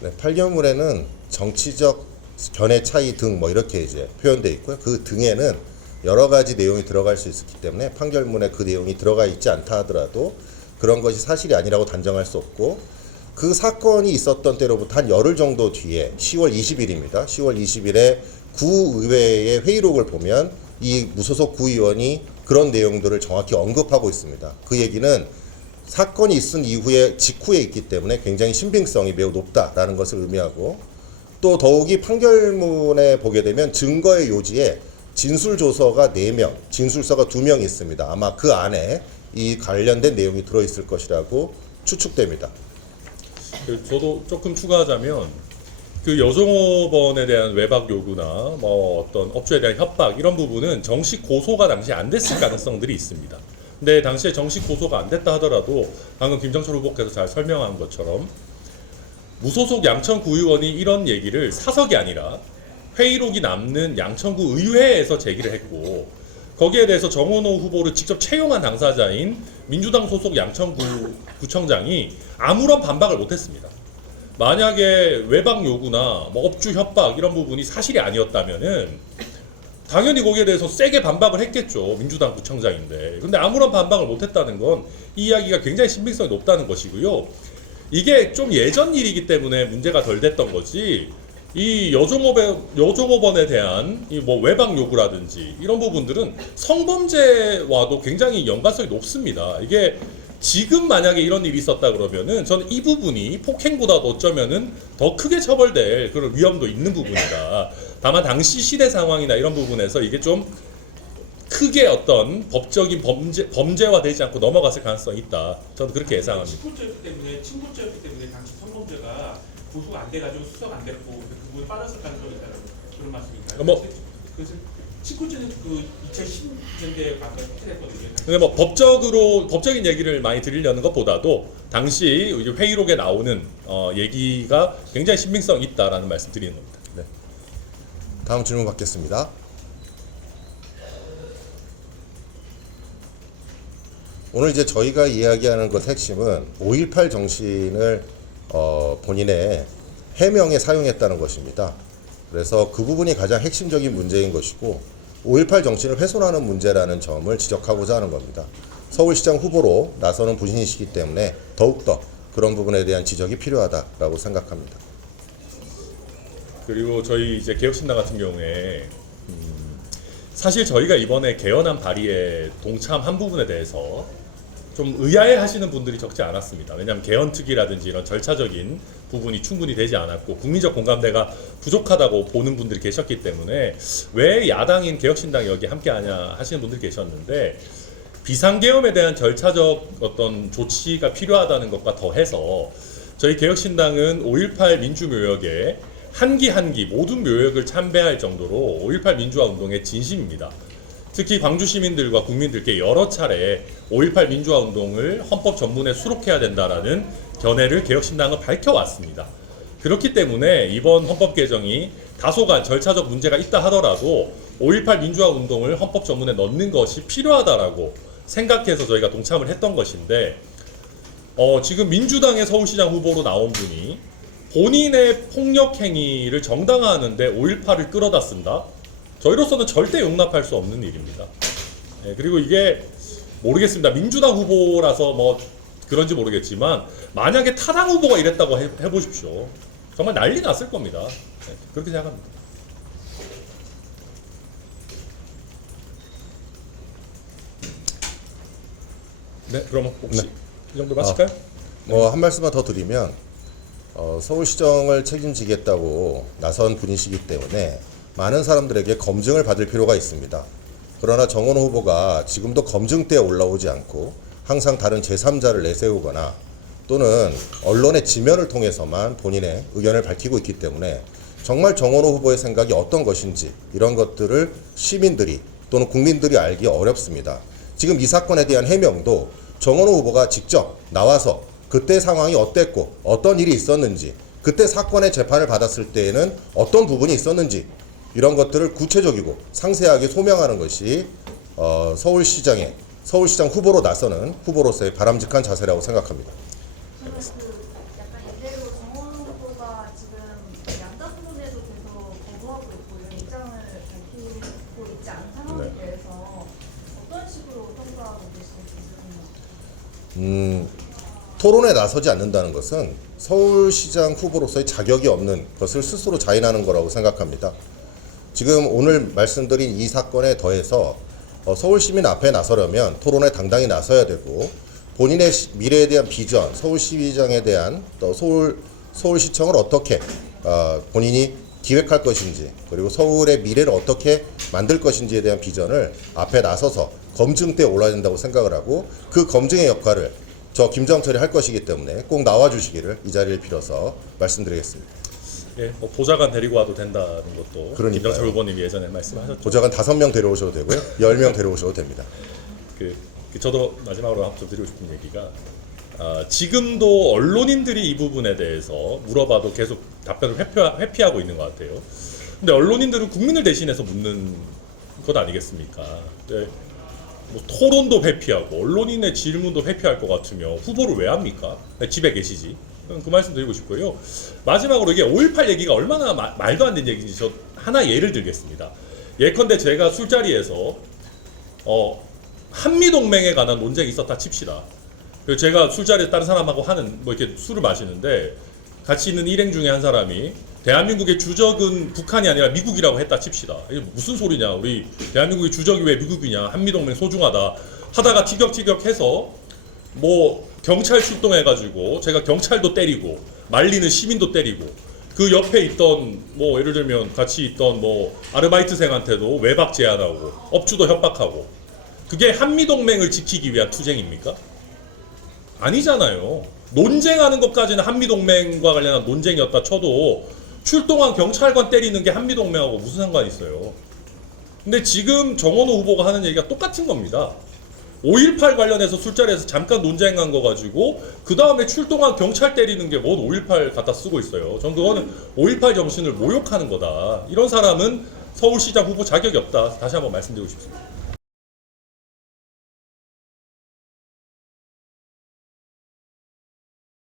네, 8결문에는 정치적 견해 차이 등 뭐 이렇게 이제 표현되어 있고요. 그 등에는 여러 가지 내용이 들어갈 수 있기 때문에 판결문에 그 내용이 들어가 있지 않다 하더라도 그런 것이 사실이 아니라고 단정할 수 없고, 그 사건이 있었던 때로부터 한 열흘 정도 뒤에 10월 20일입니다. 10월 20일에 구의회의 회의록을 보면 이 무소속 구의원이 그런 내용들을 정확히 언급하고 있습니다. 그 얘기는 사건이 있은 이후에 직후에 있기 때문에 굉장히 신빙성이 매우 높다라는 것을 의미하고, 또 더욱이 판결문에 보게 되면 증거의 요지에 진술조서가 4명, 진술서가 2명 있습니다. 아마 그 안에 이 관련된 내용이 들어있을 것이라고 추측됩니다. 저도 조금 추가하자면 그 여종업원에 대한 외박 요구나 뭐 어떤 업주에 대한 협박 이런 부분은 정식 고소가 당시 안 됐을 가능성들이 있습니다. 근데 당시에 정식 고소가 안 됐다 하더라도 방금 김정철 후보께서 잘 설명한 것처럼 무소속 양천구 의원이 이런 얘기를 사석이 아니라 회의록이 남는 양천구 의회에서 제기를 했고, 거기에 대해서 정원호 후보를 직접 채용한 당사자인 민주당 소속 양천구 구청장이 아무런 반박을 못했습니다. 만약에 외박 요구나 뭐 업주 협박 이런 부분이 사실이 아니었다면은 당연히 거기에 대해서 세게 반박을 했겠죠. 민주당 구청장인데. 근데 아무런 반박을 못했다는 건 이 이야기가 굉장히 신빙성이 높다는 것이고요. 이게 좀 예전 일이기 때문에 문제가 덜 됐던 거지, 이 여종업원에 대한 이 뭐 외박 요구라든지 이런 부분들은 성범죄와도 굉장히 연관성이 높습니다. 이게 지금 만약에 이런 일이 있었다 그러면은 저는 이 부분이 폭행보다 어쩌면은 더 크게 처벌될 그런 위험도 있는 부분이다. 다만 당시 시대 상황이나 이런 부분에서 이게 좀 크게 어떤 법적인 범죄화되지 않고 넘어갔을 가능성이 있다. 저는 그렇게 예상합니다. 친고죄였기 때문에 당시 성범죄가 고소가 안 돼가지고 수사가 안 됐고 그 부분이 빠졌을 가능성이 있다는 그런 말씀인가요? 뭐 그래서 친고죄는 그 2010년대에 가까이 확대됐거든요. 근데 뭐 법적인 얘기를 많이 드리려는 것보다도 당시 회의록에 나오는 얘기가 굉장히 신빙성 있다라는 말씀 드리는 겁니다. 네. 다음 질문 받겠습니다. 오늘 이제 저희가 이야기하는 것 핵심은 5.18 정신을 본인의 해명에 사용했다는 것입니다. 그래서 그 부분이 가장 핵심적인 문제인 것이고, 5.18 정신을 훼손하는 문제라는 점을 지적하고자 하는 겁니다. 서울시장 후보로 나서는 분이시기 때문에 더욱더 그런 부분에 대한 지적이 필요하다라고 생각합니다. 그리고 저희 이제 개혁신당 같은 경우에 사실 저희가 이번에 개헌안 발의에 동참한 부분에 대해서 좀 의아해 하시는 분들이 적지 않았습니다. 왜냐하면 개헌특위라든지 이런 절차적인 부분이 충분히 되지 않았고 국민적 공감대가 부족하다고 보는 분들이 계셨기 때문에 왜 야당인 개혁신당이 여기 함께하냐 하시는 분들이 계셨는데, 비상계엄에 대한 절차적 어떤 조치가 필요하다는 것과 더해서 저희 개혁신당은 5.18 민주묘역에 한 기 모든 묘역을 참배할 정도로 5.18 민주화 운동의 진심입니다. 특히 광주 시민들과 국민들께 여러 차례 5.18 민주화 운동을 헌법 전문에 수록해야 된다라는 견해를 개혁신당은 밝혀왔습니다. 그렇기 때문에 이번 헌법 개정이 다소간 절차적 문제가 있다 하더라도 5.18 민주화 운동을 헌법 전문에 넣는 것이 필요하다라고 생각해서 저희가 동참을 했던 것인데, 지금 민주당의 서울시장 후보로 나온 분이 본인의 폭력 행위를 정당화하는데 5.18을 끌어다 쓴다? 저희로서는 절대 용납할 수 없는 일입니다. 네, 그리고 이게 모르겠습니다. 민주당 후보라서 뭐 그런지 모르겠지만 만약에 타당 후보가 이랬다고 해보십시오. 정말 난리 났을 겁니다. 네, 그렇게 생각합니다. 네, 그럼 혹시 이 정도 마칠까요? 뭐 한 말씀만 더 드리면, 서울시정을 책임지겠다고 나선 분이시기 때문에 많은 사람들에게 검증을 받을 필요가 있습니다. 그러나 정원호 후보가 지금도 검증대에 올라오지 않고 항상 다른 제3자를 내세우거나 또는 언론의 지면을 통해서만 본인의 의견을 밝히고 있기 때문에 정말 정원호 후보의 생각이 어떤 것인지 이런 것들을 시민들이 또는 국민들이 알기 어렵습니다. 지금 이 사건에 대한 해명도 정원호 후보가 직접 나와서 그때 상황이 어땠고 어떤 일이 있었는지, 그때 사건의 재판을 받았을 때에는 어떤 부분이 있었는지 이런 것들을 구체적이고 상세하게 소명하는 것이 서울시장 후보로 나서는 후보로서의 바람직한 자세라고 생각합니다. 저는 약간 이대로 정원 후보가 토론에 나서지 않는다는 것은 서울시장 후보로서의 자격이 없는 것을 스스로 자인하는 거라고 생각합니다. 지금 오늘 말씀드린 이 사건에 더해서 서울시민 앞에 나서려면 토론에 당당히 나서야 되고 본인의 미래에 대한 비전, 서울시장에 대한 또 서울시청을 어떻게 본인이 기획할 것인지 그리고 서울의 미래를 어떻게 만들 것인지에 대한 비전을 앞에 나서서 검증대에 올라야 된다고 생각을 하고 그 검증의 역할을 저 김정철이 할 것이기 때문에 꼭 나와주시기를 이 자리를 빌어서 말씀드리겠습니다. 예, 뭐 보좌관 데리고 와도 된다는 것도 그러니까요. 김정철 후보님이 예전에 말씀하셨죠. 보좌관 5명 데려오셔도 되고요. 10명 데려오셔도 됩니다. 저도 마지막으로 좀 드리고 싶은 얘기가 지금도 언론인들이 이 부분에 대해서 물어봐도 계속 답변을 회피하고 있는 것 같아요. 근데 언론인들은 국민을 대신해서 묻는 것 아니겠습니까? 네, 뭐 토론도 회피하고 언론인의 질문도 회피할 것 같으면 후보를 왜 합니까? 네, 집에 계시지. 그 말씀 드리고 싶고요. 마지막으로 이게 5.18 얘기가 얼마나 말도 안 되는 얘기인지 저 하나 예를 들겠습니다. 예컨대 제가 술자리에서 한미동맹에 관한 논쟁이 있었다 칩시다. 그리고 제가 술자리에 다른 사람하고 뭐 이렇게 술을 마시는데 같이 있는 일행 중에 한 사람이 대한민국의 주적은 북한이 아니라 미국이라고 했다 칩시다. 이게 무슨 소리냐? 우리 대한민국의 주적이 왜 미국이냐? 한미동맹 소중하다. 하다가 티격태격해서 뭐 경찰 출동해가지고 제가 경찰도 때리고 말리는 시민도 때리고 그 옆에 있던 뭐 예를 들면 같이 있던 뭐 아르바이트생한테도 외박 제안하고 업주도 협박하고 그게 한미동맹을 지키기 위한 투쟁입니까? 아니잖아요. 논쟁하는 것까지는 한미동맹과 관련한 논쟁이었다 쳐도 출동한 경찰관 때리는 게 한미동맹하고 무슨 상관이 있어요. 근데 지금 정원호 후보가 하는 얘기가 똑같은 겁니다. 5.18 관련해서 술자리에서 잠깐 논쟁한 거 가지고 그 다음에 출동한 경찰 때리는 게 뭔 5.18 갖다 쓰고 있어요. 전 그거는 5.18 정신을 모욕하는 거다. 이런 사람은 서울시장 후보 자격이 없다. 다시 한번 말씀드리고 싶습니다.